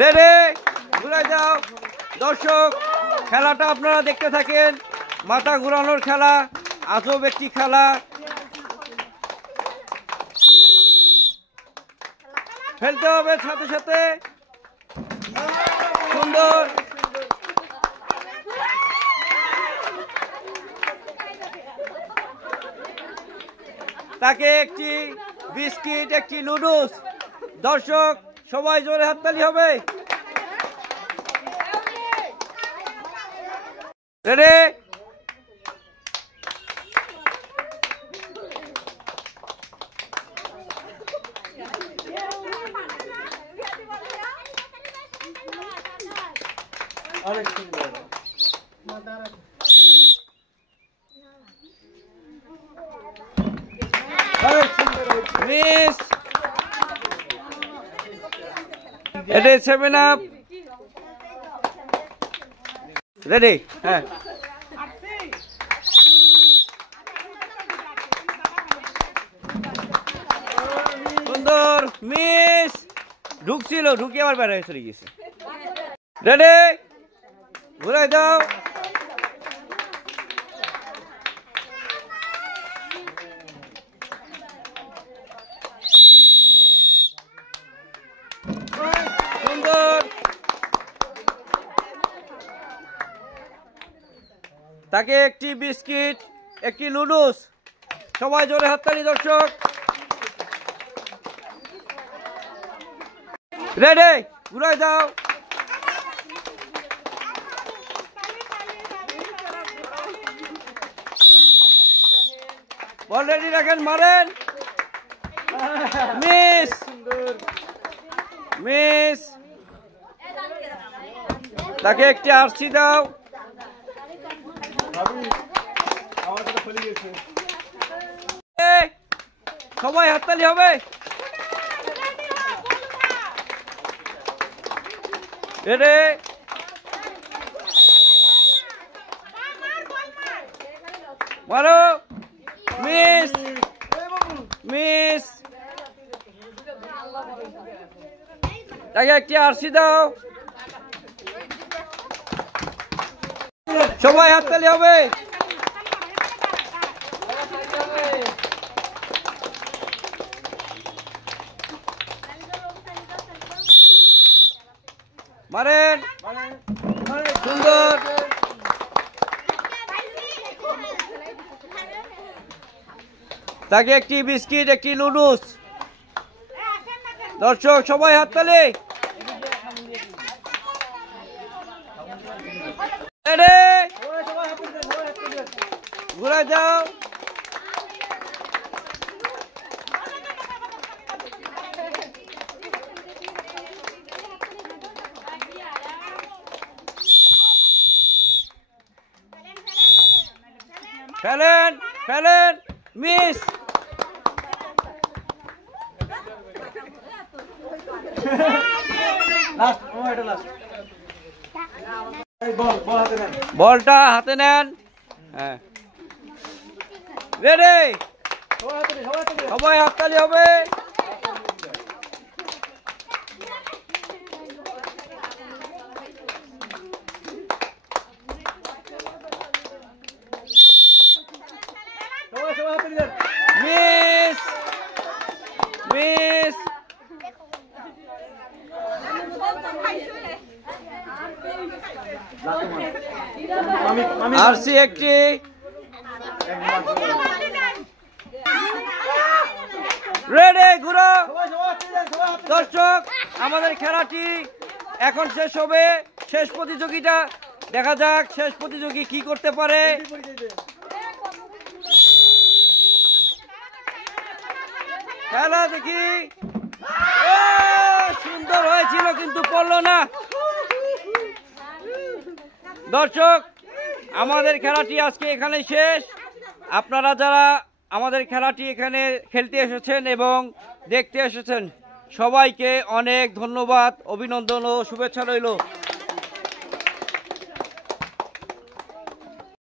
Ready, ঘুরাই দাও। দর্শক, খেলাটা আপনারা দেখতে থাকেন। মাথা ঘুরানোর খেলা, আজব একটি খেলা। ফেলতে হবে সাথে সাথে। সুন্দর। তাকে একটি বিস্কিট, একটি নুডলস। দর্শক সবাই জোরে হাততালি হবে। Ready, miss. এটা 7 আপ। রেডি, হ্যাঁ। সুন্দর, মিস। ঢুকছিল, ঢুকে আবার বেড়ায় চলে গেছে। রেডি, ঘুরাই দাও। সুন্দর। তাকে একটি বিস্কিট, একটি নুডলস। সবাই জোরে হাততালি দর্শক। রেডি, ঘুরাই দাও। বল রেডি রাখেন, মারেন। Miss, miss. তাকে একটি আরসি দাও। সবাই হাততালি হবে। রেডি, মারো। Miss, miss. তাকে একটি আরসি দাও। সবাই হাততালি হবে। মারেন। সুন্দর। তাকে একটি বিস্কিট, একটি নুডলস। দর্শক সবাই হাততালি। ঘুরাই দাও। ফেলেন, ফেলেন। মিস। বলটা হাতে নেন। হ্যাঁ, রেডি। সবাই হাততালি হবে। Miss, miss. আরসি একটি। রেডি, ঘুরো। দর্শক, আমাদের খেলাটি এখন শেষ হবে। শেষ প্রতিযোগিতা দেখা যাক শেষ প্রতিযোগী কি করতে পারে। খেলা দেখি। সুন্দর হয়েছিল কিন্তু পড়লো না। দর্শক, আমাদের খেলাটি আজকে এখানে শেষ। আপনারা যারা আমাদের খেলাটি এখানে খেলতে এসেছেন এবং দেখতে এসেছেন, সবাইকে অনেক ধন্যবাদ, অভিনন্দন ও শুভেচ্ছা রইল।